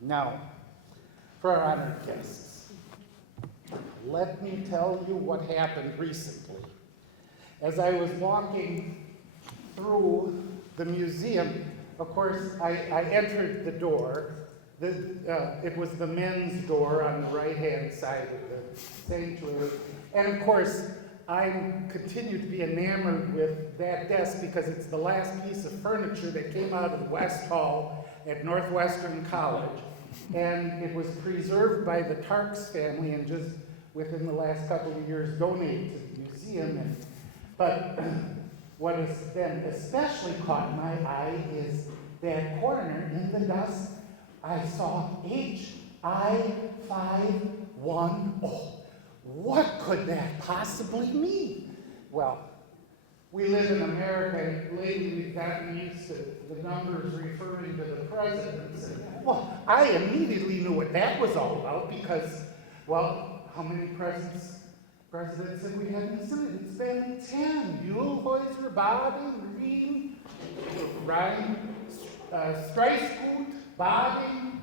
Now, for our honored guests, let me tell you what happened recently. As I was walking through the museum, of course, I entered the door. It was the men's door on the right-hand side of the sanctuary. And of course, I continue to be enamored with that desk because it's the last piece of furniture that came out of the West Hall at Northwestern College. And it was preserved by the Tarks family and just within the last couple of years donated to the museum. But what has then especially caught my eye is that corner in the dust. I saw HI-51. What could that possibly mean? Well, we live in America, and lately we've gotten used to the numbers referring to the presidents. And, well, I immediately knew what that was all about because, well, how many presidents have we had in the Senate? It's been 10. Muehlhäuser, Baden, Rhein, Streisgut, Baden,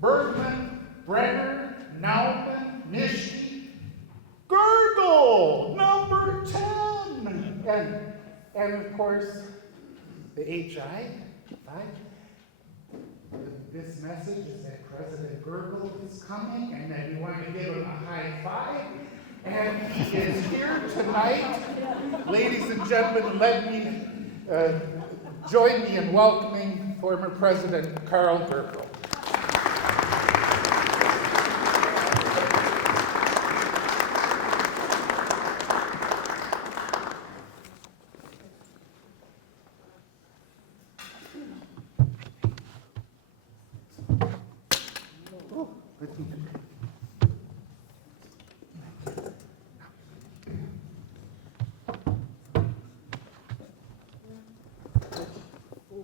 Bergman, Brenner, Naumann, Mischke, Gergel, number 10. And of course, the HI, this message is that President Gergel is coming and that we want to give him a high five. And he is here tonight. Ladies and gentlemen, let me join me in welcoming former President Karl Gergel.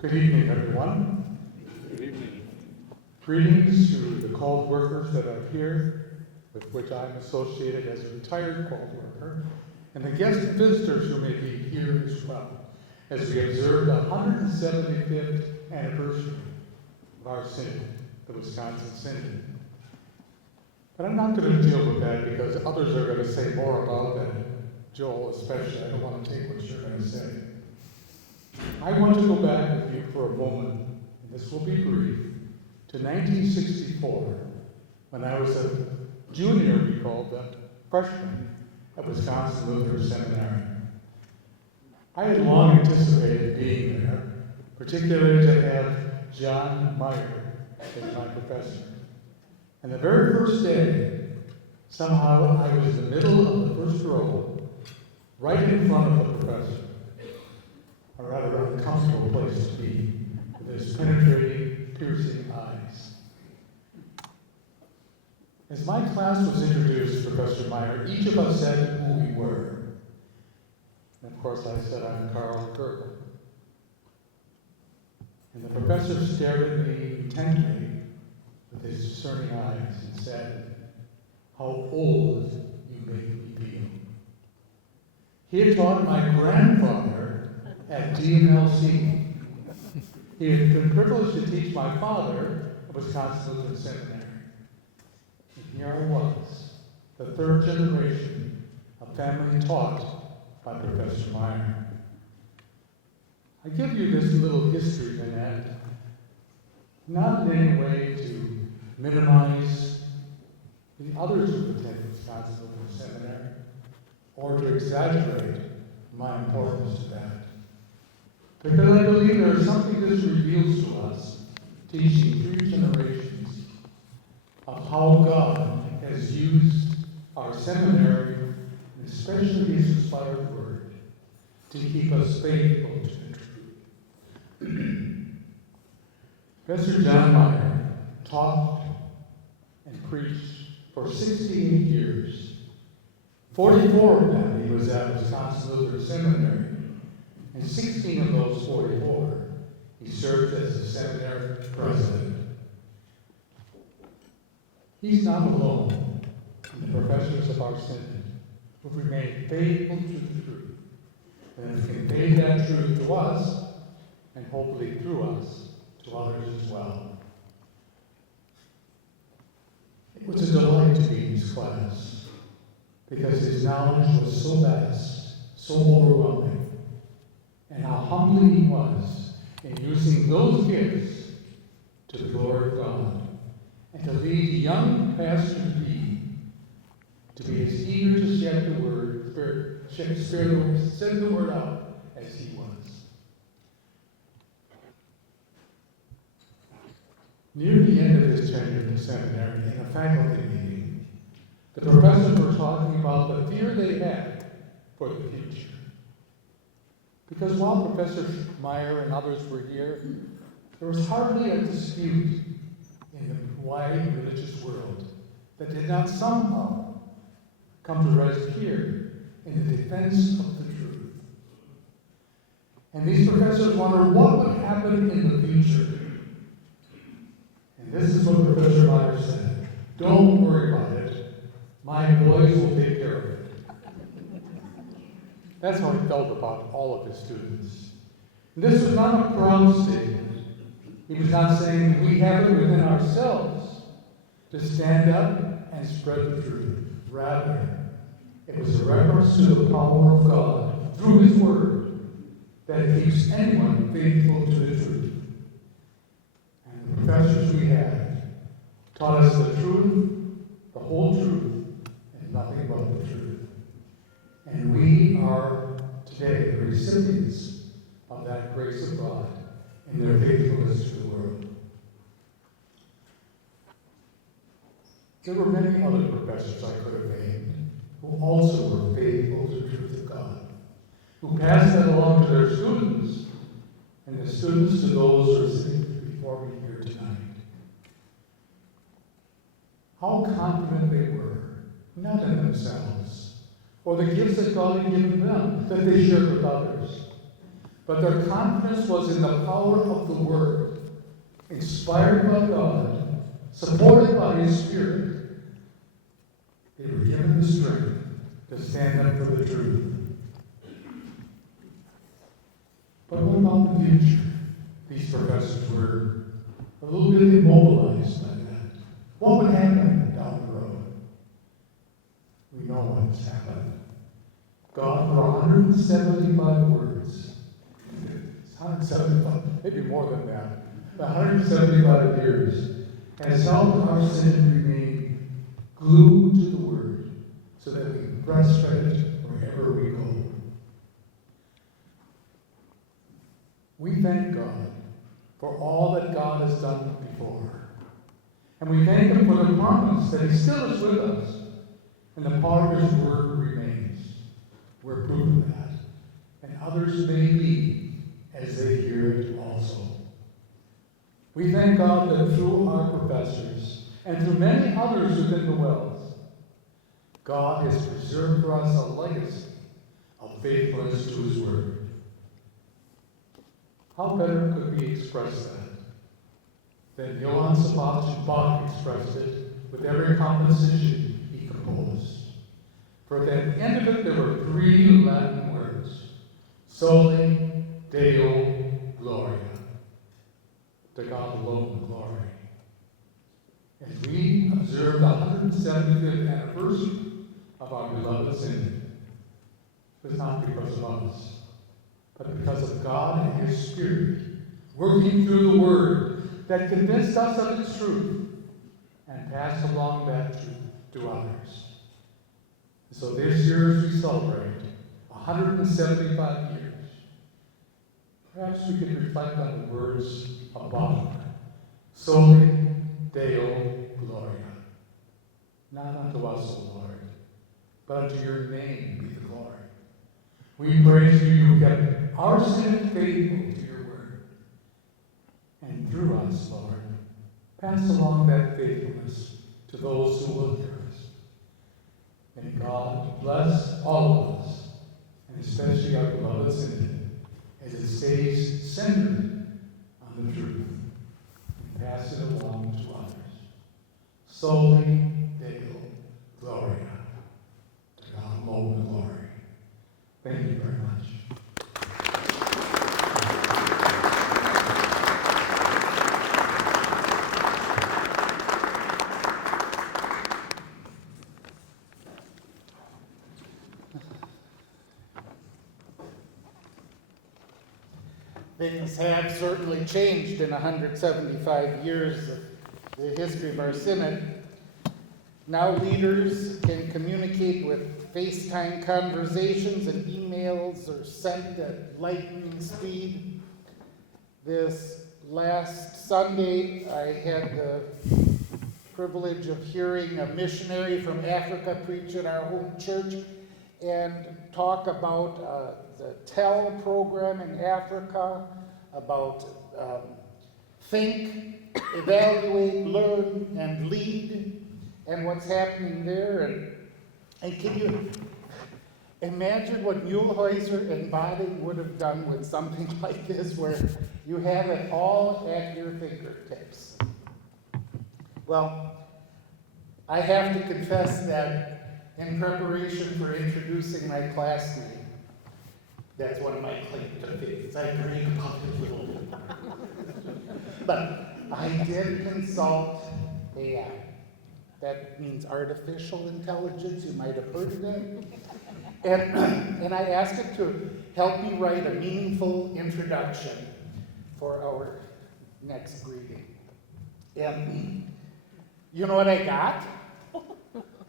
Good evening, everyone. Good evening. Greetings to the called workers that are here, with which I'm associated as a retired called worker, and the guests and visitors who may be here as well, as we observe the 175th anniversary of our synod, the Wisconsin Synod. But I'm not going to deal with that because others are going to say more about that. Joel especially, I don't want to take what you're going to say. I want to go back with you for a moment, and this will be brief, to 1964, when I was a junior, we called a freshman at Wisconsin Lutheran Seminary. I had long anticipated being there, particularly to have John Meyer as my professor. And the very first day, somehow I was in the middle of the first row, right in front of the professor. A rather uncomfortable place to be, with his penetrating, piercing eyes. As my class was introduced to Professor Meyer, each of us said who we were. And of course I said, I'm Karl Gergel. And the professor stared at me intently with his discerning eyes and said, how old you make me feel. He had taught my grandfather at DMLC. He had been privileged to teach my father at Wisconsin Lutheran Seminary. And here I was, the third generation of family taught by Professor Meyer. I give you this little history, Annette, not in any way to minimize the others who attend Wisconsin Lutheran Seminary, or to exaggerate my importance to that. Because I believe there is something this reveals to us, teaching 3 generations of how God has used our seminary, and especially His inspired word, to keep us faithful to the truth. Professor John Meyer taught and preached for 68 years. 44 of them he was at Wisconsin Lutheran Seminary. And 16 of those 44, he served as the seminary president. He's not alone in the professors of our synod who remain faithful to the truth and have conveyed that truth to us, and hopefully through us, to others as well. me in his class because his knowledge was so vast, so overwhelming, and how humbly he was in using those gifts to the glory of God and to lead young Pastor B to be as eager to shed the word, send the word out as he was. Near the end of his tenure in the seminary, in a faculty meeting, the professors were talking about the fear they had for the future. Because while Professor Meyer and others were here, there was hardly a dispute in the wide religious world that did not somehow come to rest here in the defense of the truth. And these professors wondered what would happen in the future. And this is what Professor Meyer said: "Don't worry about it. My boys will take care of it." That's how he felt about all of his students. And this was not a proud statement. He was not saying we have it within ourselves to stand up and spread the truth. Rather, it was a reference to the power of God through His Word that keeps anyone faithful to the truth. And the professors we had taught us the truth, the whole truth, and nothing but the truth. And we are today the recipients of that grace of God in their faithfulness to the world. There were many other professors I could have named who also were faithful to the truth of God, who passed that along to their students, and the students to those who are sitting before me here tonight. How confident they were, not in themselves, or the gifts that God had given them that they shared with others, but their confidence was in the power of the Word, inspired by God, supported by His Spirit. They were given the strength to stand up for the truth. But what about the future? These professors were a little bit immobilized by that. What would happen down the road? We know what's happened. God, for 175 words, it's 175, maybe more than that, 175 years, has helped our sin remain glued to the Word so that we can breastfeed it wherever we go. We thank God for all that God has done before. And we thank Him for the promise that He still is with us, and the power of His Word remains. We're proof of that. And others may be as they hear it also. We thank God that through our professors and through many others within the WELS, God has preserved for us a legacy of faithfulness to His Word. How better could we express that than Johann Sebastian Bach expressed it with every composition he composed? For at the end of it, there were 3 Latin words: Soli Deo Gloria. To God alone the glory. As we observe the 175th anniversary of our beloved synod, it was not because of us, but because of God and His Spirit working through the Word that convinced us of its truth and passed along that truth to others. So this year, as we celebrate 175 years, perhaps we could reflect on the words above. Soli Deo Gloria. Not unto us, O Lord, but unto your name be the glory. We praise you, you kept our sin faithful to your word. And through us, Lord, pass along that faithfulness to those who will hear us. May God bless all of us, and especially our beloved synod, as it stays centered on the truth and pass it along to others. Soli Deo Gloria. To God alone the glory. Thank you very much. things have certainly changed in 175 years of the history of our synod. Now leaders can communicate with FaceTime conversations and emails are sent at lightning speed. This last Sunday, I had the privilege of hearing a missionary from Africa preach at our home church and talk about the TEL program in Africa, about think, evaluate, learn, and lead, and what's happening there. And can you imagine what Muehlhäuser and Baden would have done with something like this, where you have it all at your fingertips? Well, I have to confess that in preparation for introducing my classmate, that's one of my claim to fame. I brag about it a little bit. But I did consult AI. That means artificial intelligence. You might have heard of it. And I asked it to help me write a meaningful introduction for our next greeting. And you know what I got?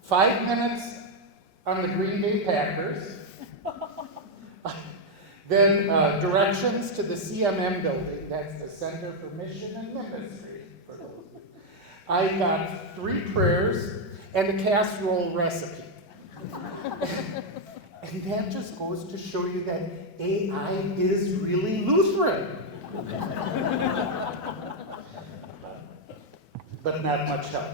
5 minutes on the Green Bay Packers. Then directions to the CMM building, that's the Center for Mission and Ministry. For those. I got 3 prayers and a casserole recipe. And that just goes to show you that AI is really Lutheran. But not much help.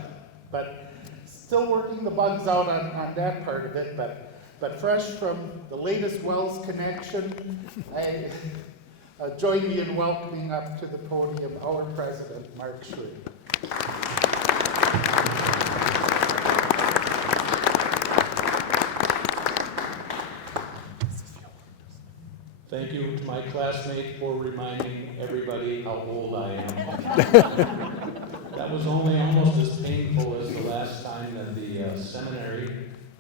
But still working the bugs out on that part of it, but fresh from the latest WELS connection, join me in welcoming up to the podium our president, Mark Schroeder. Thank you to my classmate for reminding everybody how old I am. That was only almost as painful as the last time that the seminary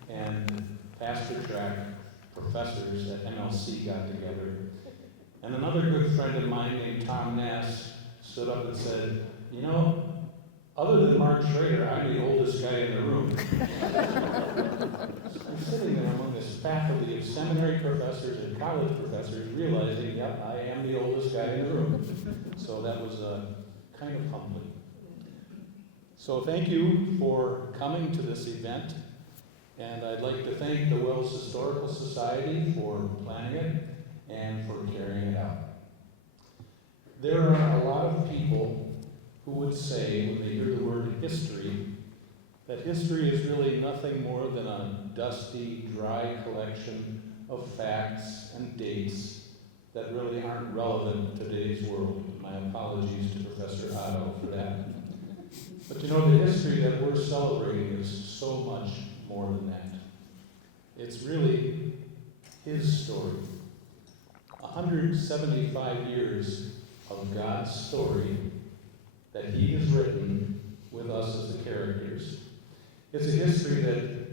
and pastor track professors at MLC got together. And another good friend of mine named Tom Nass stood up and said, you know, other than Mark Schrader, I'm the oldest guy in the room. I'm sitting there among this faculty of seminary professors and college professors realizing, yep, I am the oldest guy in the room. So that was kind of humbling. So thank you for coming to this event. And I'd like to thank the WELS Historical Society for planning it and for carrying it out. There are a lot of people who would say, when they hear the word history, that history is really nothing more than a dusty, dry collection of facts and dates that really aren't relevant to today's world. My apologies to Professor Otto for that. But you know, the history that we're celebrating is so much more than that. It's really his story. 175 years of God's story that he has written with us as the characters. It's a history that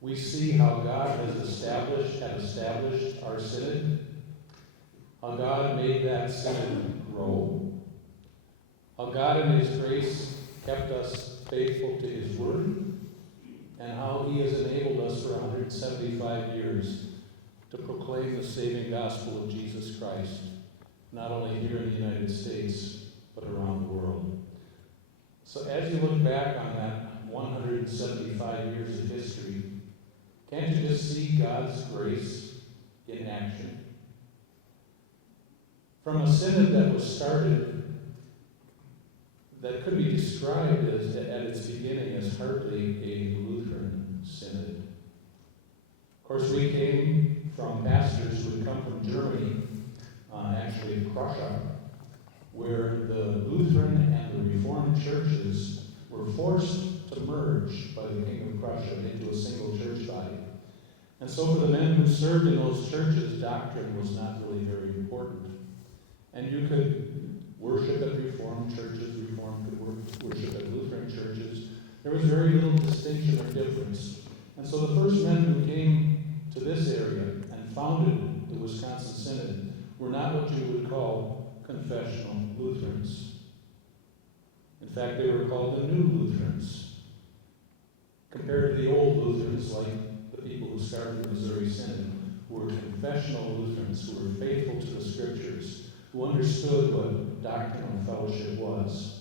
we see how God had established our synod, how God made that synod grow, how God in his grace kept us faithful to his word, and how he has enabled us for 175 years to proclaim the saving gospel of Jesus Christ, not only here in the United States, but around the world. So as you look back on that 175 years of history, can't you just see God's grace in action? From a synod that was started, that could be described as, at its beginning, as hardly a Lutheran synod. Of course, we came from pastors who had come from Germany, actually Prussia, where the Lutheran and the Reformed churches were forced to merge by the King of Prussia into a single church body. And so for the men who served in those churches, doctrine was not really very important. And you could worship at Reformed churches, Reformed could worship at Lutheran churches. There was very little distinction or difference. And so the first men who came to this area and founded the Wisconsin Synod were not what you would call confessional Lutherans. In fact, they were called the New Lutherans, compared to the old Lutherans, like the people who started the Missouri Synod, who were confessional Lutherans, who were faithful to the Scriptures, who understood what doctrinal fellowship was.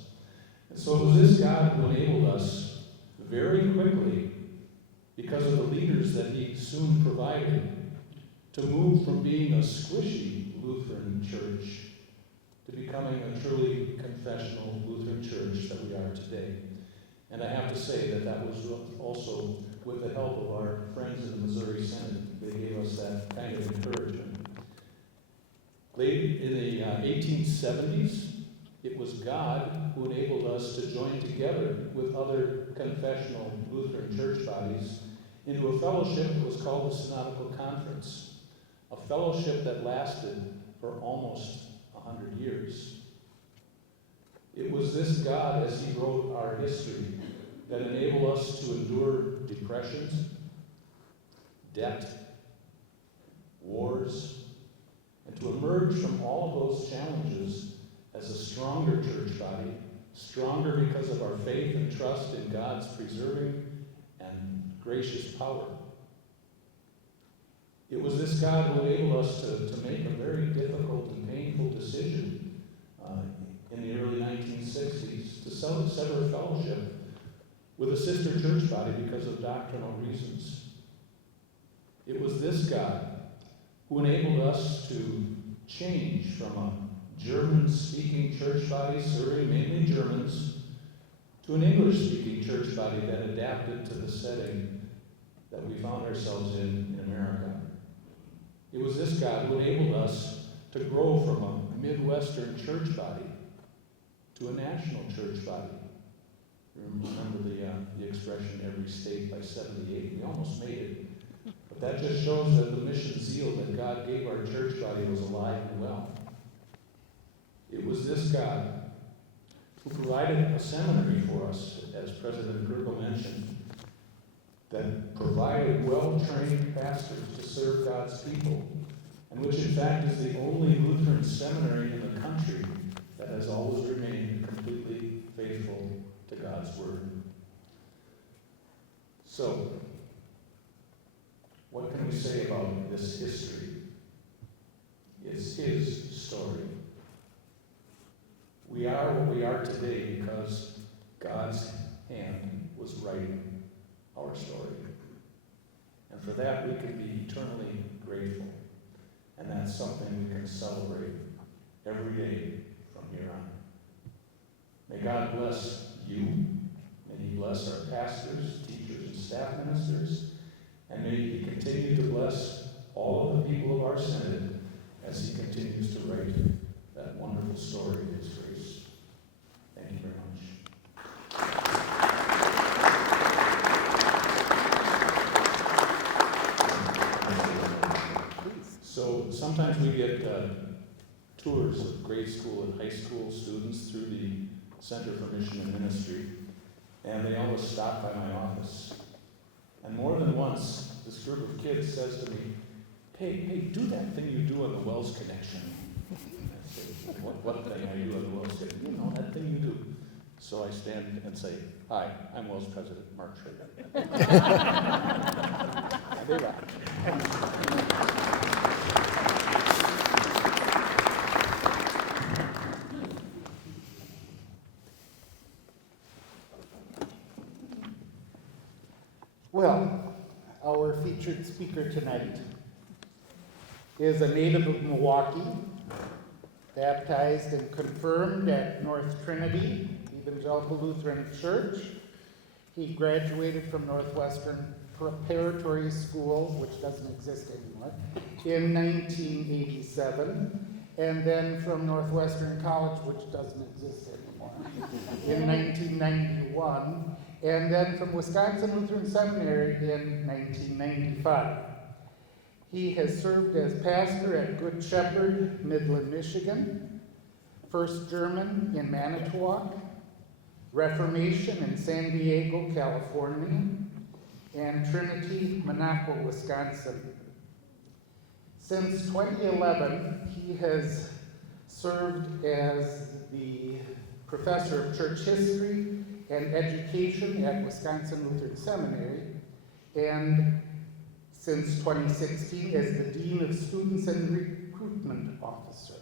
And so it was this God who enabled us very quickly, because of the leaders that he soon provided, to move from being a squishy Lutheran church to becoming a truly confessional Lutheran church that we are today. And I have to say that that was also with the help of our friends in the Missouri Synod. They gave us that kind of encouragement. Late in the 1870s, it was God who enabled us to join together with other confessional Lutheran church bodies into a fellowship that was called the Synodical Conference, a fellowship that lasted for almost 100 years. It was this God, as he wrote our history, that enabled us to endure depressions, debt, wars, and to emerge from all of those challenges as a stronger church body, stronger because of our faith and trust in God's preserving and gracious power. It was this God who enabled us to make a very difficult and painful decision in the early 1960s to sever fellowship with a sister church body because of doctrinal reasons. It was this God who enabled us to change from a German-speaking church body serving mainly Germans to an English-speaking church body that adapted to the setting that we found ourselves in America. It was this God who enabled us to grow from a Midwestern church body to a national church body. Remember the expression, every state by 78? We almost made it. But that just shows that the mission zeal that God gave our church body was alive and well. It was this God who provided a seminary for us, as President Kirkle mentioned, that provided well-trained pastors to serve God's people, and which in fact is the only Lutheran seminary in the country that has always remained completely faithful to God's Word. So, what can we say about this history? It's his story. We are what we are today because God's hand was writing our story. And for that we can be eternally grateful. And that's something we can celebrate every day from here on. May God bless you. May he bless our pastors, teachers, and staff ministers. And may he continue to bless all of the people of our Synod as he continues to write that wonderful story of his grace. Thank you very much. So sometimes we get tours of grade school and high school students through the Center for Mission and Ministry, and they always stop by my office. And more than once, this group of kids says to me, hey, do that thing you do on the WELS Connection. I say, what thing I do on the WELS Connection? You know, that thing you do. So I stand and say, hi, I'm WELS President Mark Schrader. They rock. Well, our featured speaker tonight is a native of Milwaukee, baptized and confirmed at North Trinity Evangelical Lutheran Church. He graduated from Northwestern Preparatory School, which doesn't exist anymore, in 1987, and then from Northwestern College, which doesn't exist anymore, in 1991, and then from Wisconsin Lutheran Seminary in 1995. He has served as pastor at Good Shepherd, Midland, Michigan, First German in Manitowoc, Reformation in San Diego, California, and Trinity, Monaco, Wisconsin. Since 2011, he has served as the professor of church history and education at Wisconsin Lutheran Seminary, and since 2016 as the Dean of Students and Recruitment Officer.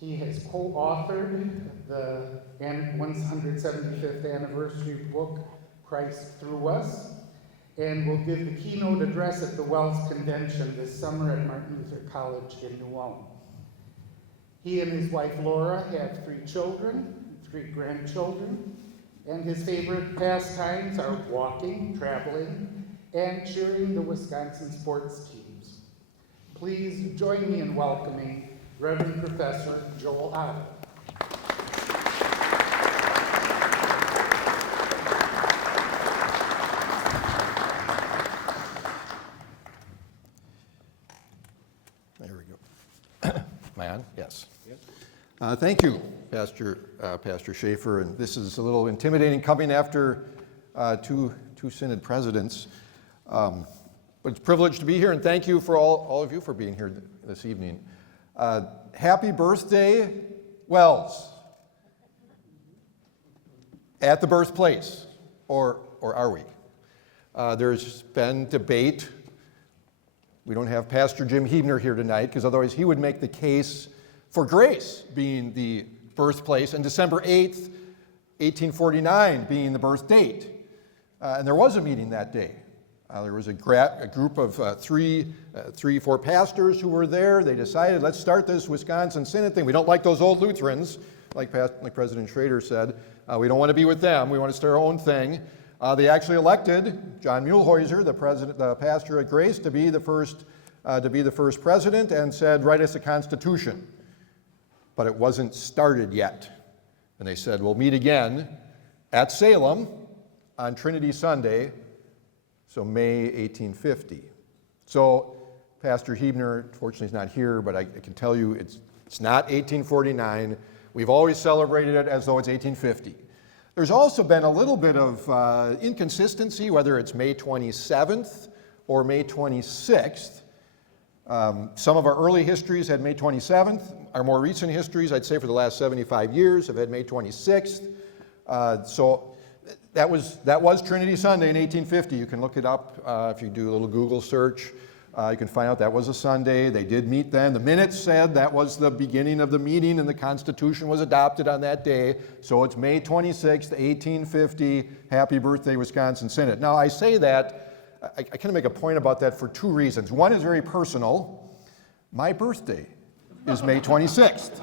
He has co-authored the 175th anniversary book, Christ Through Us, and will give the keynote address at the WELS Convention this summer at Martin Luther College in New Ulm. He and his wife Laura have 3 children, 3 grandchildren, and his favorite pastimes are walking, traveling, and cheering the Wisconsin sports teams. Please join me in welcoming Reverend Professor Joel Otto. There we go. Am I on? Yes. Thank you, Pastor Schaefer. And this is a little intimidating coming after two synod presidents. But it's a privilege to be here, and thank you for all of you for being here this evening. Happy birthday, WELS. At the birthplace, or are we? There's been debate. We don't have Pastor Jim Huebner here tonight, because otherwise he would make the case for Grace being the birthplace and December 8th, 1849 being the birth date. And there was a meeting that day. There was a group of 4 pastors who were there. They decided, let's start this Wisconsin Synod thing. We don't like those old Lutherans, like President Schrader said. We don't want to be with them. We want to start our own thing. They actually elected John Muehlhäuser, the pastor at Grace, to be the first president, and said, write us a constitution. But it wasn't started yet. And they said, we'll meet again at Salem on Trinity Sunday, so May 1850. So Pastor Huebner, fortunately, is not here, but I can tell you it's not 1849. We've always celebrated it as though it's 1850. There's also been a little bit of inconsistency, whether it's May 27th or May 26th. Some of our early histories had May 27th. Our more recent histories, I'd say for the last 75 years, have had May 26th. So that was Trinity Sunday in 1850. You can look it up if you do a little Google search. You can find out that was a Sunday. They did meet then. The minutes said that was the beginning of the meeting, and the Constitution was adopted on that day. So it's May 26th, 1850. Happy birthday, Wisconsin Synod. Now, I say that, I kind of make a point about that for 2 reasons. One is very personal. My birthday is May 26th.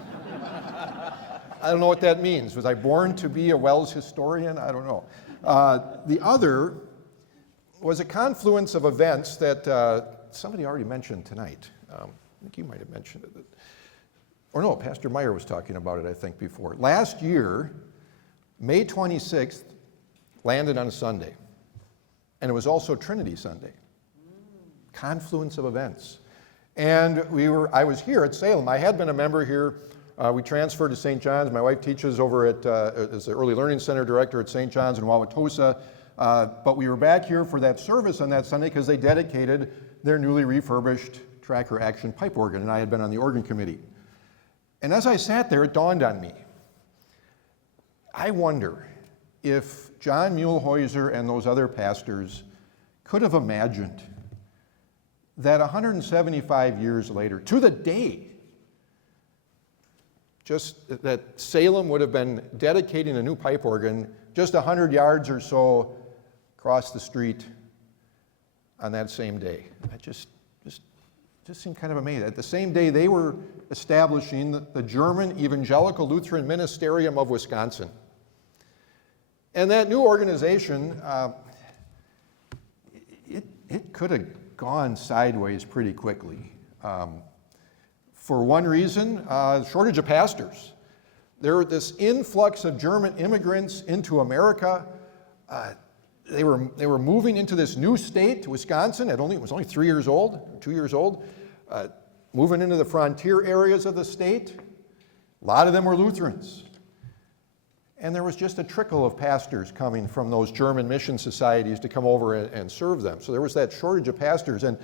I don't know what that means. Was I born to be a WELS historian? I don't know. The other was a confluence of events that somebody already mentioned tonight. I think you might have mentioned it. Or no, Pastor Meyer was talking about it, I think, before. Last year, May 26th landed on a Sunday. And it was also Trinity Sunday. Confluence of events. And I was here at Salem. I had been a member here. We transferred to St. John's. My wife teaches over as the Early Learning Center director at St. John's in Wauwatosa. But we were back here for that service on that Sunday because they dedicated their newly refurbished Tracker Action pipe organ, and I had been on the organ committee. And as I sat there, it dawned on me. I wonder if John Muehlhäuser and those other pastors could have imagined that 175 years later, to the day, just that Salem would have been dedicating a new pipe organ just 100 yards or so across the street on that same day. I just seemed kind of amazed. At the same day, they were establishing the German Evangelical Lutheran Ministerium of Wisconsin. And that new organization, it could have gone sideways pretty quickly. For one reason, shortage of pastors. There was this influx of German immigrants into America. They were moving into this new state, Wisconsin. It was only 2 years old, moving into the frontier areas of the state. A lot of them were Lutherans. And there was just a trickle of pastors coming from those German mission societies to come over and serve them. So there was that shortage of pastors. And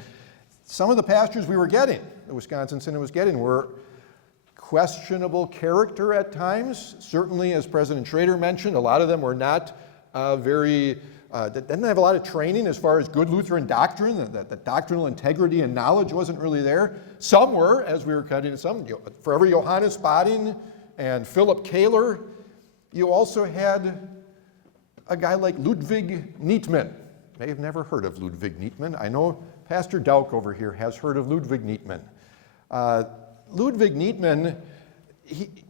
some of the pastors we were getting, the Wisconsin Synod was getting, were questionable character at times. Certainly, as President Schrader mentioned, a lot of them were not didn't have a lot of training as far as good Lutheran doctrine. The doctrinal integrity and knowledge wasn't really there. Some were, as we were cutting some. For every Johannes Bading and Philip Kahler, you also had a guy like Ludwig Nietmann. May have never heard of Ludwig Nietmann. I know Pastor Dauk over here has heard of Ludwig Nietmann. Ludwig Nietmann,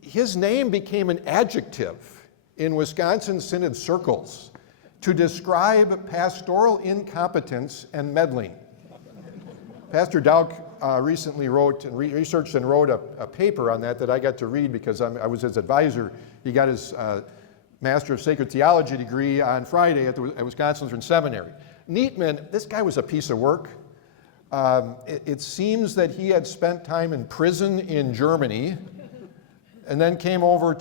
his name became an adjective in Wisconsin Synod circles to describe pastoral incompetence and meddling. Pastor Dauk recently wrote and researched and wrote a paper on that I got to read because I was his advisor. He got his Master of Sacred Theology degree on Friday at Wisconsin Lutheran Seminary. Nietmann, this guy was a piece of work. It seems that he had spent time in prison in Germany and then came over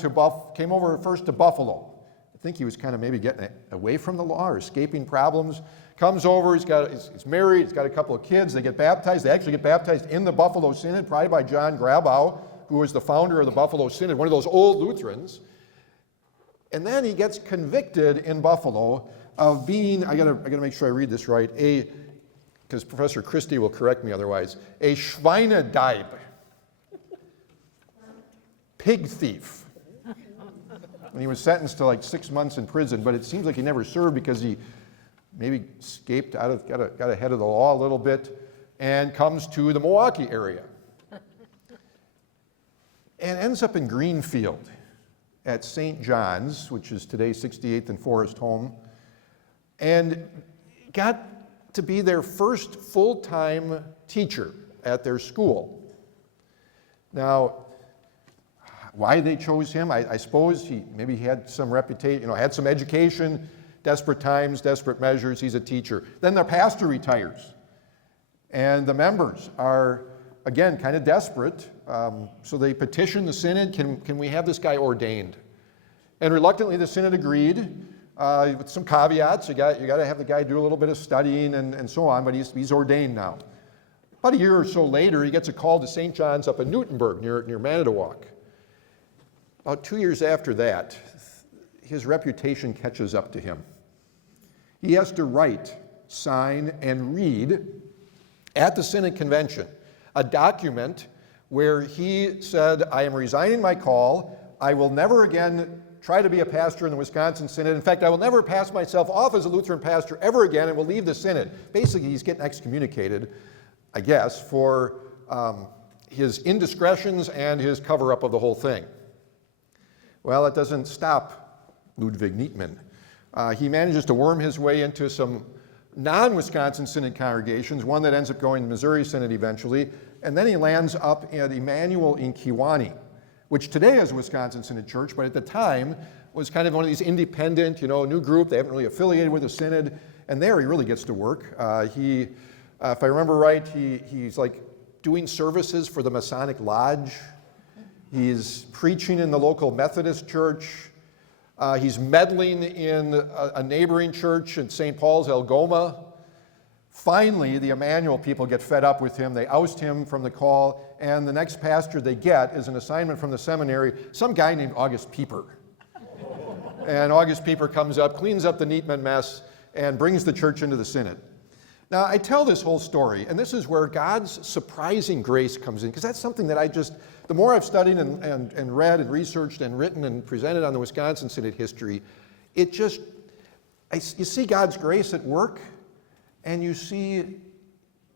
first to Buffalo. I think he was kind of maybe getting away from the law or escaping problems. Comes over, he's married, he's got a couple of kids, they get baptized. They actually get baptized in the Buffalo Synod, probably by John Grabow, who was the founder of the Buffalo Synod, one of those old Lutherans. And then he gets convicted in Buffalo of being, I gotta make sure I read this right, because Professor Christie will correct me otherwise, a Schweinedieb, pig thief. And he was sentenced to like 6 months in prison, but it seems like he never served because he maybe escaped got ahead of the law a little bit and comes to the Milwaukee area. And ends up in Greenfield at St. John's, which is today 68th and Forest Home, and got to be their first full-time teacher at their school. Now, why they chose him, I suppose he had some reputation, had some education, desperate times, desperate measures, he's a teacher. Then their pastor retires, and the members are, again, kind of desperate, so they petition the synod, can we have this guy ordained? And reluctantly the synod agreed, with some caveats. You got to have the guy do a little bit of studying and so on, but he's ordained now. About a year or so later, he gets a call to St. John's up in Newtonburg, near Manitowoc. About 2 years after that, his reputation catches up to him. He has to write, sign, and read at the Synod Convention a document where he said, I am resigning my call. I will never again try to be a pastor in the Wisconsin Synod. In fact, I will never pass myself off as a Lutheran pastor ever again and will leave the Synod. Basically, he's getting excommunicated, I guess, for his indiscretions and his cover-up of the whole thing. Well, it doesn't stop Ludwig Nietmann. He manages to worm his way into some non-Wisconsin Synod congregations, one that ends up going to Missouri Synod eventually, and then he lands up at Emmanuel in Kewanee, which today is a Wisconsin Synod church, but at the time was kind of one of these independent, new group. They haven't really affiliated with a synod, and there he really gets to work. If I remember right, he's like doing services for the Masonic Lodge. He's preaching in the local Methodist church. He's meddling in a neighboring church in St. Paul's, Algoma. Finally, the Emmanuel people get fed up with him. They oust him from the call, and the next pastor they get is an assignment from the seminary, some guy named August Pieper. And August Pieper comes up, cleans up the Nietmann mess, and brings the church into the synod. Now, I tell this whole story, and this is where God's surprising grace comes in, because that's something that the more I've studied and read and researched and written and presented on the Wisconsin Synod history, you see God's grace at work, and you see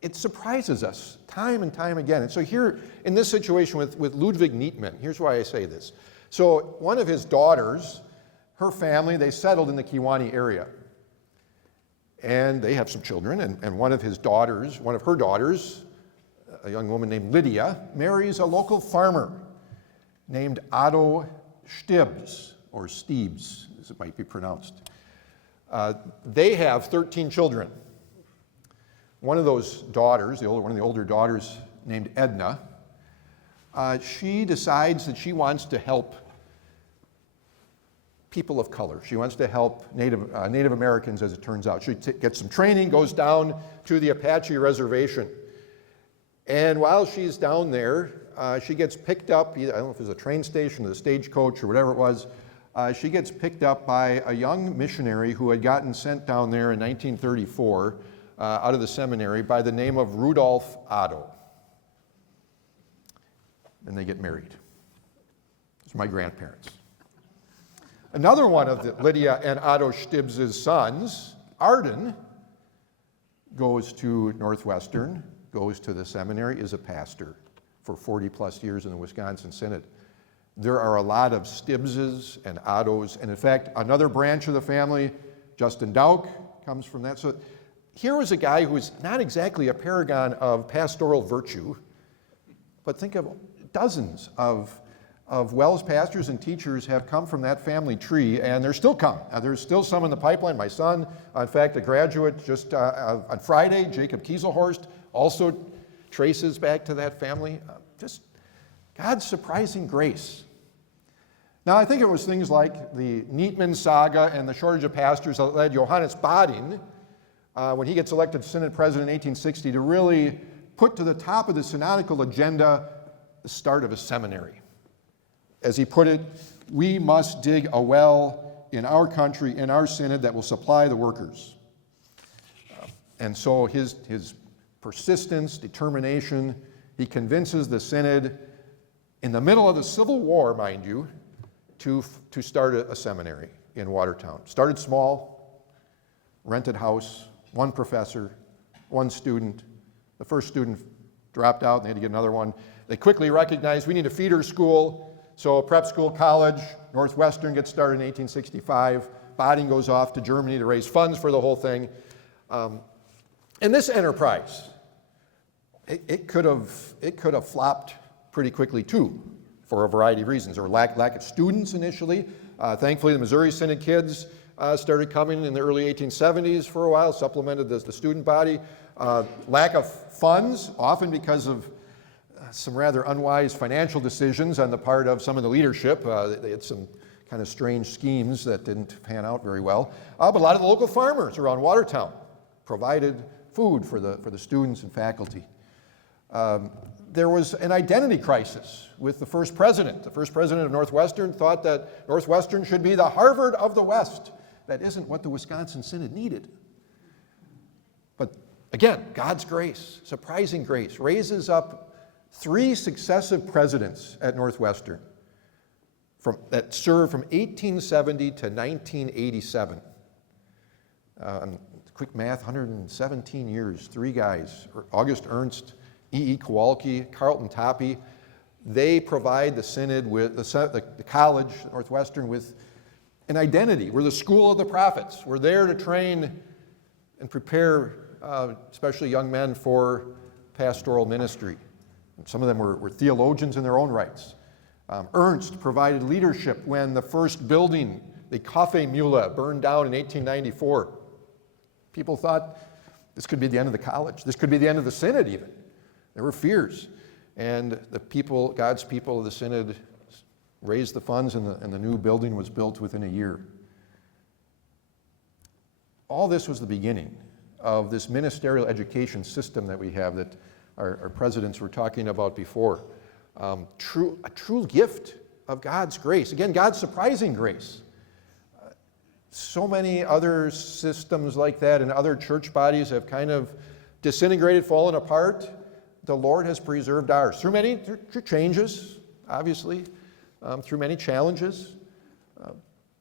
it surprises us time and time again. And so here, in this situation with Ludwig Nietmann, here's why I say this. So one of his daughters, her family, they settled in the Kewanee area. And they have some children, and one of her daughters, a young woman named Lydia, marries a local farmer named Otto Stibbs, or Steebs, as it might be pronounced. They have 13 children. One of those daughters, one of the older daughters, named Edna, she decides that she wants to help people of color. She wants to help Native Americans, as it turns out. She gets some training, goes down to the Apache reservation. And while she's down there, she gets picked up, either, I don't know if it was a train station or the stagecoach or whatever it was. She gets picked up by a young missionary who had gotten sent down there in 1934 out of the seminary by the name of Rudolf Otto. And they get married. Those are my grandparents. Another one of Lydia and Otto Stibbs' sons, Arden, goes to Northwestern, goes to the seminary, is a pastor for 40 plus years in the Wisconsin Synod. There are a lot of Stibbses and Ottos, and in fact, another branch of the family, Justin Dauk, comes from that. So here was a guy who was not exactly a paragon of pastoral virtue, but think of dozens of WELS pastors and teachers have come from that family tree, and they're still coming. There's still some in the pipeline. My son, in fact, a graduate just on Friday, Jacob Kieselhorst, also traces back to that family. Just God's surprising grace. Now, I think it was things like the Neatman saga and the shortage of pastors that led Johannes Badin, when he gets elected Synod President in 1860, to really put to the top of the synodical agenda the start of a seminary. As he put it, we must dig a well in our country, in our synod, that will supply the workers. And so his persistence, determination, he convinces the synod, in the middle of the Civil War, mind you, to start a seminary in Watertown. Started small, rented house, one professor, one student. The first student dropped out, and they had to get another one. They quickly recognized we need a feeder school. So prep school, college, Northwestern gets started in 1865. Badin goes off to Germany to raise funds for the whole thing. And this enterprise, it could have flopped pretty quickly too, for a variety of reasons. There were lack of students initially. Thankfully, the Missouri Synod kids started coming in the early 1870s for a while, supplemented the student body. Lack of funds, often because of some rather unwise financial decisions on the part of some of the leadership. They had some kind of strange schemes that didn't pan out very well. But a lot of the local farmers around Watertown provided food for the students and faculty. There was an identity crisis with the first president. The first president of Northwestern thought that Northwestern should be the Harvard of the West. That isn't what the Wisconsin Synod needed. But again, God's grace, surprising grace, raises up 3 successive presidents at Northwestern that served from 1870 to 1987. Quick math, 117 years, 3 guys, August Ernst, E.E. Kowalski, Carlton Toppy. They provide the Synod with, the college, Northwestern, with an identity. We're the school of the prophets. We're there to train and prepare especially young men for pastoral ministry. Some of them were theologians in their own rights. Ernst provided leadership when the first building, the Kaffeemühle, burned down in 1894. People thought this could be the end of the college. This could be the end of the Synod even. There were fears. And the people, God's people of the Synod, raised the funds, and the new building was built within a year. All this was the beginning of this ministerial education system that we have that our presidents were talking about before. A true gift of God's grace. Again, God's surprising grace. So many other systems like that and other church bodies have kind of disintegrated, fallen apart. The Lord has preserved ours through many changes, obviously, through many challenges.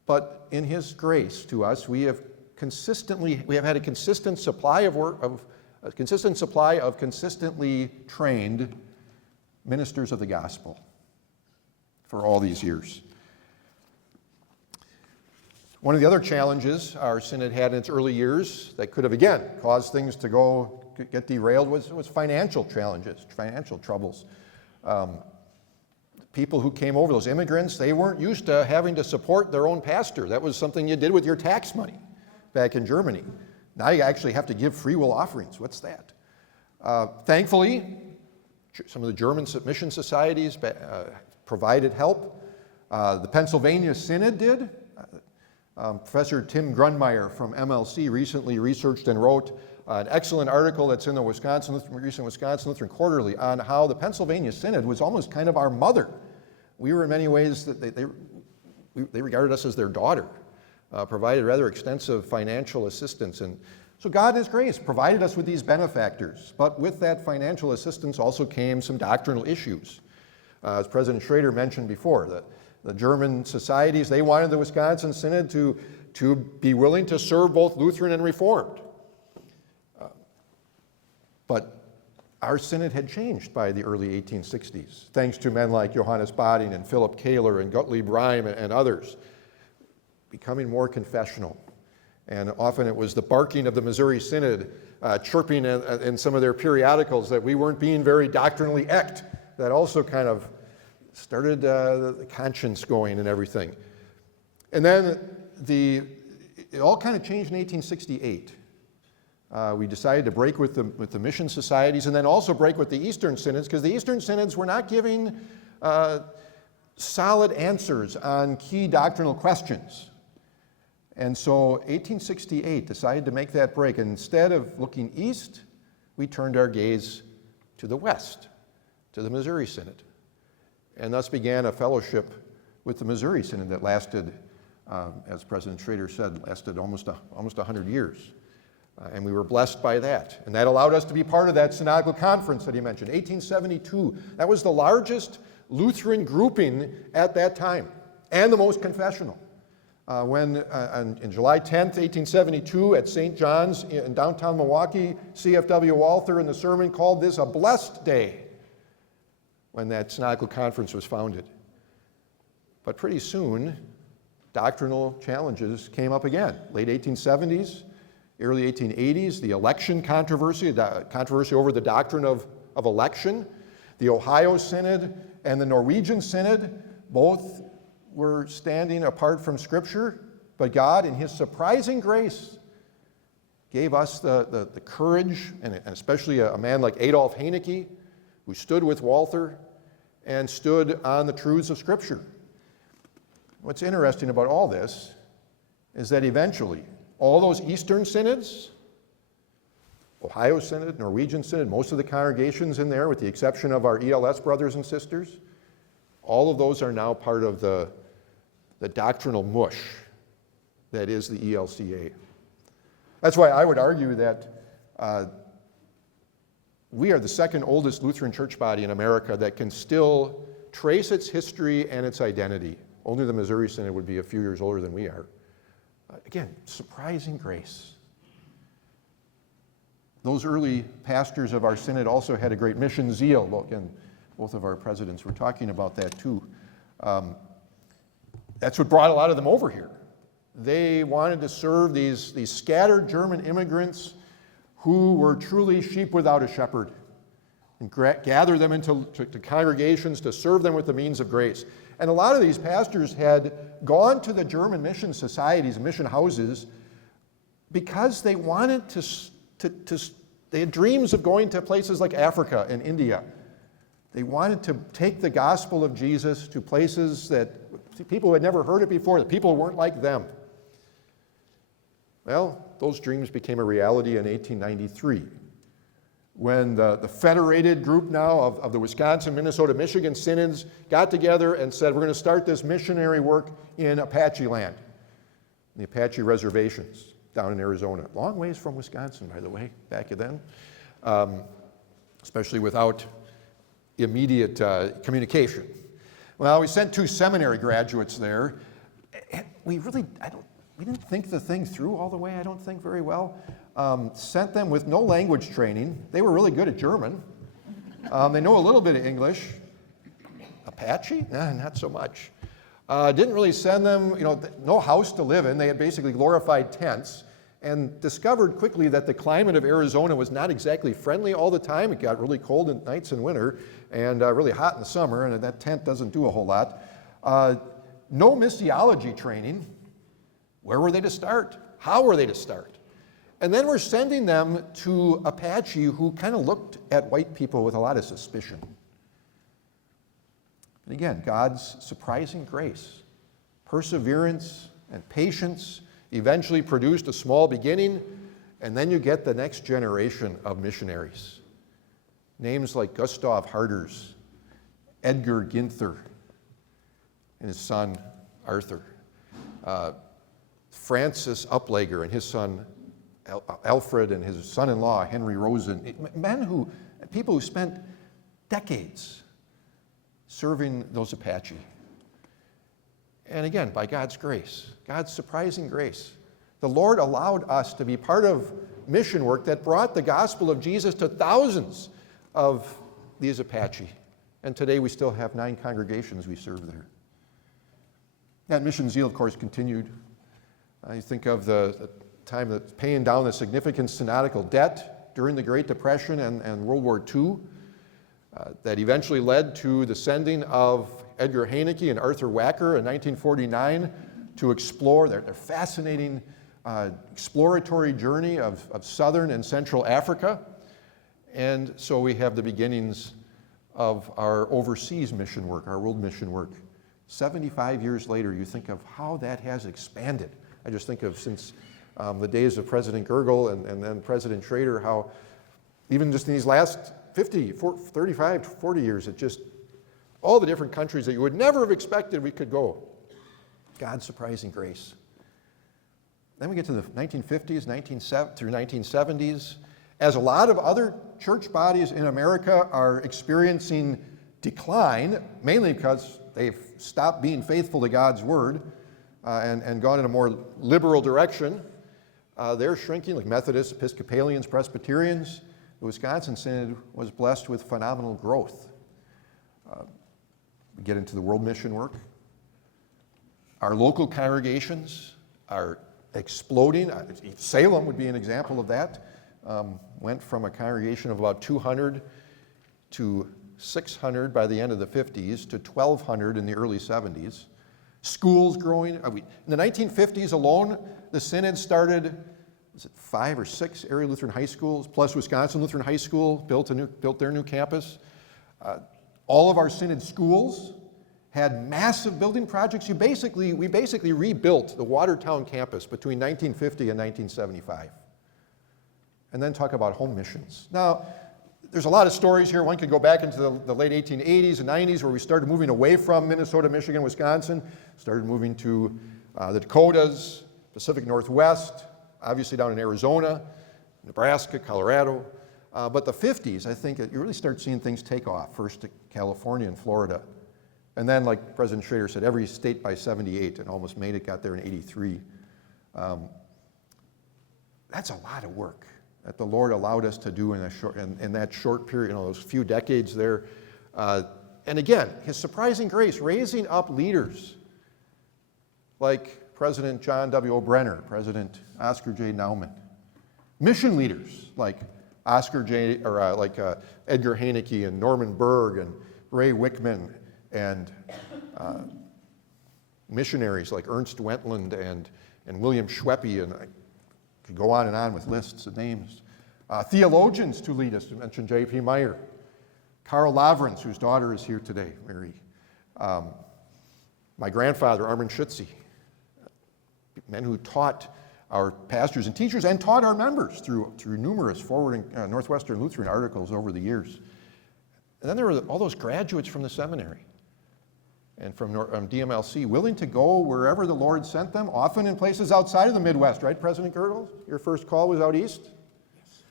But in His grace to us, we have had a consistent supply of consistently trained ministers of the gospel for all these years. One of the other challenges our synod had in its early years that could have, again, caused things to get derailed was financial challenges, financial troubles. People who came over, those immigrants, they weren't used to having to support their own pastor. That was something you did with your tax money back in Germany. Now you actually have to give free will offerings. What's that? Thankfully, some of the German mission societies provided help. The Pennsylvania Synod did. Professor Tim Grunmeyer from MLC recently researched and wrote an excellent article that's in the recent Wisconsin Lutheran Quarterly on how the Pennsylvania Synod was almost kind of our mother. We were in many ways, that they regarded us as their daughter, provided rather extensive financial assistance. And so God in His grace provided us with these benefactors. But with that financial assistance also came some doctrinal issues. As President Schrader mentioned before, the German societies, they wanted the Wisconsin Synod to be willing to serve both Lutheran and Reformed. But our synod had changed by the early 1860s, thanks to men like Johannes Bading and Philip Kahler and Gottlieb Reim and others, becoming more confessional. And often it was the barking of the Missouri Synod, chirping in some of their periodicals that we weren't being very doctrinally ect, that also kind of started the conscience going and everything. And then it all kind of changed in 1868. We decided to break with the mission societies and then also break with the Eastern Synods, because the Eastern Synods were not giving solid answers on key doctrinal questions. And so 1868 decided to make that break. And instead of looking east, we turned our gaze to the west, to the Missouri Synod. And thus began a fellowship with the Missouri Synod that lasted, as President Schrader said, lasted almost 100 years. And we were blessed by that. And that allowed us to be part of that synodical conference that he mentioned, 1872. That was the largest Lutheran grouping at that time, and the most confessional. When in July 10th, 1872, at St. John's in downtown Milwaukee, C.F.W. Walther in the sermon called this a blessed day when that synodical conference was founded. But pretty soon, doctrinal challenges came up again. Late 1870s, early 1880s, the election controversy, the controversy over the doctrine of election. The Ohio Synod and the Norwegian Synod both were standing apart from Scripture, but God, in His surprising grace, gave us the courage, and especially a man like Adolf Heinecke, who stood with Walther and stood on the truths of Scripture. What's interesting about all this is that eventually, all those Eastern Synods, Ohio Synod, Norwegian Synod, most of the congregations in there, with the exception of our ELS brothers and sisters, all of those are now part of the doctrinal mush that is the ELCA. That's why I would argue that we are the second oldest Lutheran church body in America that can still trace its history and its identity. Only the Missouri Synod would be a few years older than we are. Again, surprising grace. Those early pastors of our synod also had a great mission zeal. Well, again, both of our presidents were talking about that too. That's what brought a lot of them over here. They wanted to serve these scattered German immigrants who were truly sheep without a shepherd, and gather them into congregations to serve them with the means of grace. And a lot of these pastors had gone to the German mission societies and mission houses because they wanted they had dreams of going to places like Africa and India. They wanted to take the gospel of Jesus to places that people who had never heard it before, that people weren't like them. Well, those dreams became a reality in 1893, when the federated group now of the Wisconsin, Minnesota, Michigan synods got together and said, we're going to start this missionary work in Apache land, the Apache reservations down in Arizona. Long ways from Wisconsin, by the way, back then, especially without immediate communication. Well, we sent 2 seminary graduates there. We didn't think the thing through all the way, I don't think, very well. Sent them with no language training. They were really good at German. They know a little bit of English. Apache? Not so much. Didn't really send them, no house to live in. They had basically glorified tents, and discovered quickly that the climate of Arizona was not exactly friendly all the time. It got really cold at nights in winter and really hot in the summer, and that tent doesn't do a whole lot. No missiology training. Where were they to start? How were they to start? And then we're sending them to Apache, who kind of looked at white people with a lot of suspicion. And again, God's surprising grace, perseverance, and patience eventually produced a small beginning, And then you get the next generation of missionaries. Names like Gustav Harders, Edgar Ginther, and his son Arthur, Francis Uplager and his son Alfred, and his son-in-law Henry Rosen. People who spent decades serving those Apache. And again, by God's grace, God's surprising grace, the Lord allowed us to be part of mission work that brought the gospel of Jesus to thousands of these Apache. And today we still have 9 congregations we serve there. That mission zeal, of course, continued. You think of the time that's paying down the significant synodical debt during the Great Depression and World War II that eventually led to the sending of Edgar Heinecke and Arthur Wacker in 1949 to explore their fascinating exploratory journey of southern and central Africa. And so we have the beginnings of our overseas mission work, our world mission work. 75 years later, you think of how that has expanded. I just think of since the days of President Gergel and then President Schrader, how even just in these last 50, 35, 40 years, it just, all the different countries that you would never have expected we could go. God's surprising grace. Then we get to the 1950s, through 1970s. As a lot of other church bodies in America are experiencing decline, mainly because they've stopped being faithful to God's word and gone in a more liberal direction, they're shrinking, like Methodists, Episcopalians, Presbyterians. The Wisconsin Synod was blessed with phenomenal growth. We get into the world mission work. Our local congregations are exploding. Salem would be an example of that. Went from a congregation of about 200 to 600 by the end of the 50s to 1,200 in the early 70s. Schools growing. In the 1950s alone, the Synod started, 5 or 6 area Lutheran high schools, plus Wisconsin Lutheran High School built their new campus. All of our Synod schools had massive building projects. We basically rebuilt the Watertown campus between 1950 and 1975. And then talk about home missions. Now, there's a lot of stories here. One could go back into the late 1880s and 90s where we started moving away from Minnesota, Michigan, Wisconsin, started moving to the Dakotas, Pacific Northwest, obviously down in Arizona, Nebraska, Colorado. But the 50s, I think you really start seeing things take off, first to California and Florida. And then, like President Schrader said, every state by 78 and almost made it, got there in 83. That's a lot of work that the Lord allowed us to do in that short period, those few decades there. And again, His surprising grace, raising up leaders like President John W. Brenner, President Oscar J. Naumann, mission leaders like Edgar Heinecke and Norman Berg and Ray Wickman, and missionaries like Ernst Wentland and William Schweppe, and I could go on and on with lists of names. Theologians to lead us, to mention J.P. Meyer, Karl Lavrens, whose daughter is here today, Mary. My grandfather, Armin Schütze, men who taught our pastors and teachers and taught our members through numerous forwarding Northwestern Lutheran articles over the years. And then there were all those graduates from the seminary and from DMLC, willing to go wherever the Lord sent them, often in places outside of the Midwest, right, President Gergel? Your first call was out east? Yes.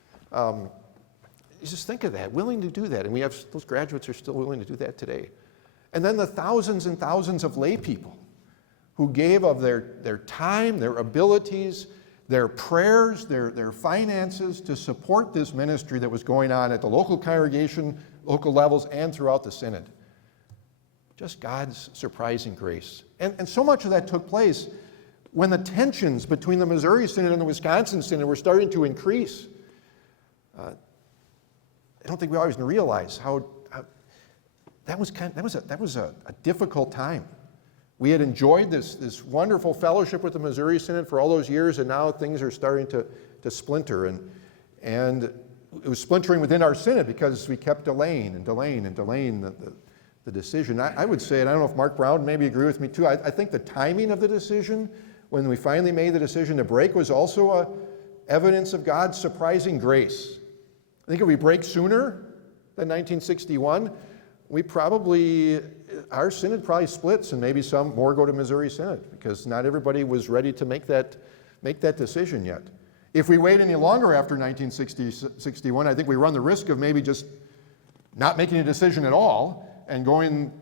You just think of that, willing to do that. And we have, those graduates are still willing to do that today. And then the thousands and thousands of lay people who gave of their time, their abilities, their prayers, their finances to support this ministry that was going on at the local congregation, local levels, and throughout the Synod. Just God's surprising grace. And so much of that took place when the tensions between the Missouri Synod and the Wisconsin Synod were starting to increase. I don't think we always realize how that was a difficult time. We had enjoyed this wonderful fellowship with the Missouri Synod for all those years, and now things are starting to splinter. And it was splintering within our Synod because we kept delaying the decision. I would say, and I don't know if Mark Brown maybe agree with me too, I think the timing of the decision, when we finally made the decision to break, was also evidence of God's surprising grace. I think if we break sooner than 1961, our synod probably splits, and maybe some more go to Missouri Synod, because not everybody was ready to make that decision yet. If we wait any longer after 1961, I think we run the risk of maybe just not making a decision at all and going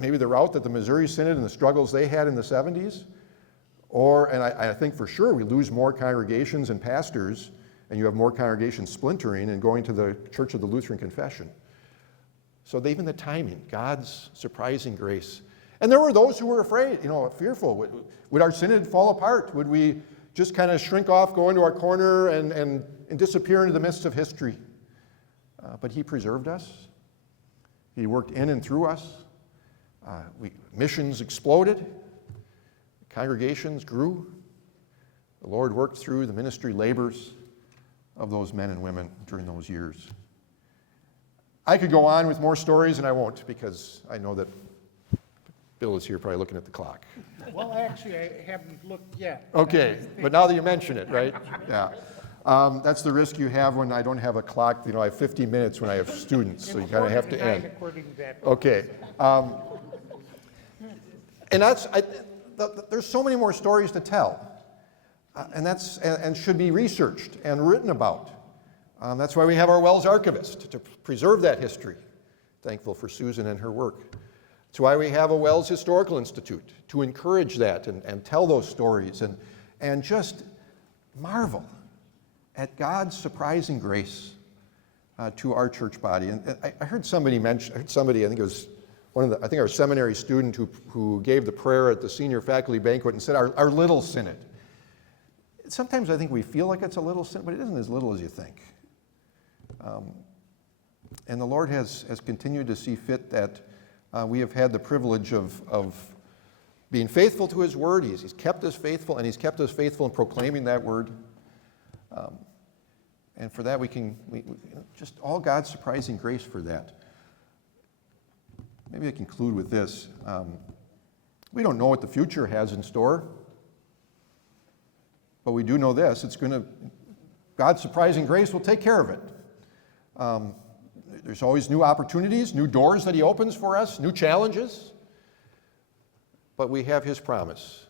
maybe the route that the Missouri Synod and the struggles they had in the 70s. And I think for sure we lose more congregations and pastors, and you have more congregations splintering and going to the Church of the Lutheran Confession. So even the timing, God's surprising grace. And there were those who were afraid, fearful. Would our synod fall apart? Would we just kind of shrink off, go into our corner, and disappear into the midst of history? But he preserved us. He worked in and through us. Missions exploded. Congregations grew. The Lord worked through the ministry labors of those men and women during those years. I could go on with more stories, and I won't, because I know that Bill is here probably looking at the clock. Well, actually, I haven't looked yet. Okay, but now that you mention it, right? Yeah. That's the risk you have when I don't have a clock. I have 50 minutes when I have students, so you kind of have to end. According to that. Okay. And there's so many more stories to tell, and should be researched and written about. That's why we have our WELS archivist, to preserve that history. Thankful for Susan and her work. That's why we have a WELS Historical Institute, to encourage that and tell those stories and just marvel at God's surprising grace to our church body. And I heard somebody, I think it was our seminary student who gave the prayer at the senior faculty banquet and said, our little synod. Sometimes I think we feel like it's a little synod, but it isn't as little as you think. And the Lord has continued to see fit that we have had the privilege of being faithful to His Word. He's kept us faithful, and He's kept us faithful in proclaiming that Word. And for that, we just all God's surprising grace for that. Maybe I conclude with this. We don't know what the future has in store, but we do know this: God's surprising grace will take care of it. There's always new opportunities, new doors that He opens for us, new challenges. But we have His promise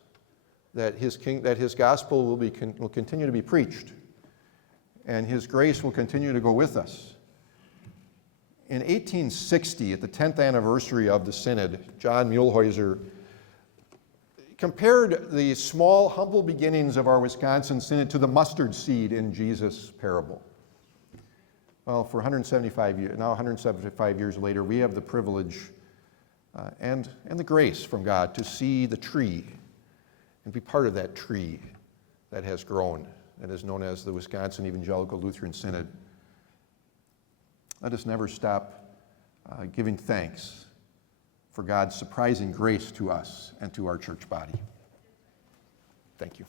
that His gospel will continue to be preached, and His grace will continue to go with us. In 1860, at the 10th anniversary of the Synod, John Muehlhäuser compared the small, humble beginnings of our Wisconsin Synod to the mustard seed in Jesus' parable. Well, for 175 years later, we have the privilege and the grace from God to see the tree and be part of that tree that has grown, that is known as the Wisconsin Evangelical Lutheran Synod. Let us never stop giving thanks for God's surprising grace to us and to our church body. Thank you.